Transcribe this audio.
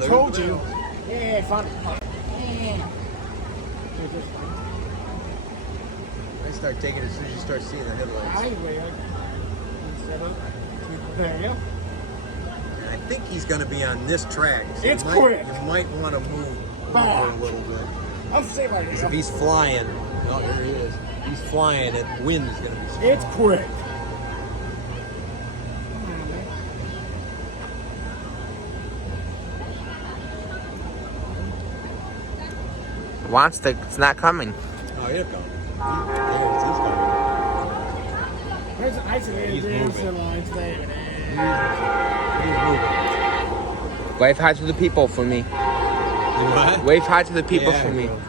Told you. Yeah, funny. Yeah. I start taking it as soon as you start seeing the headlights. I will. There you go. And I think he's going to be on this track. So It's you might, quick. You might want to move Back. over a little bit. I'll say like this. If he's flying, oh, here he is. He's flying, and wind is going to be strong. It's quick. Wants to. It's not coming. Oh, here it comes. Where's the isolated He's moving. lines there? He's moving. Wave hi to the people for me. What? Wave hi to the people Yeah, for me. bro.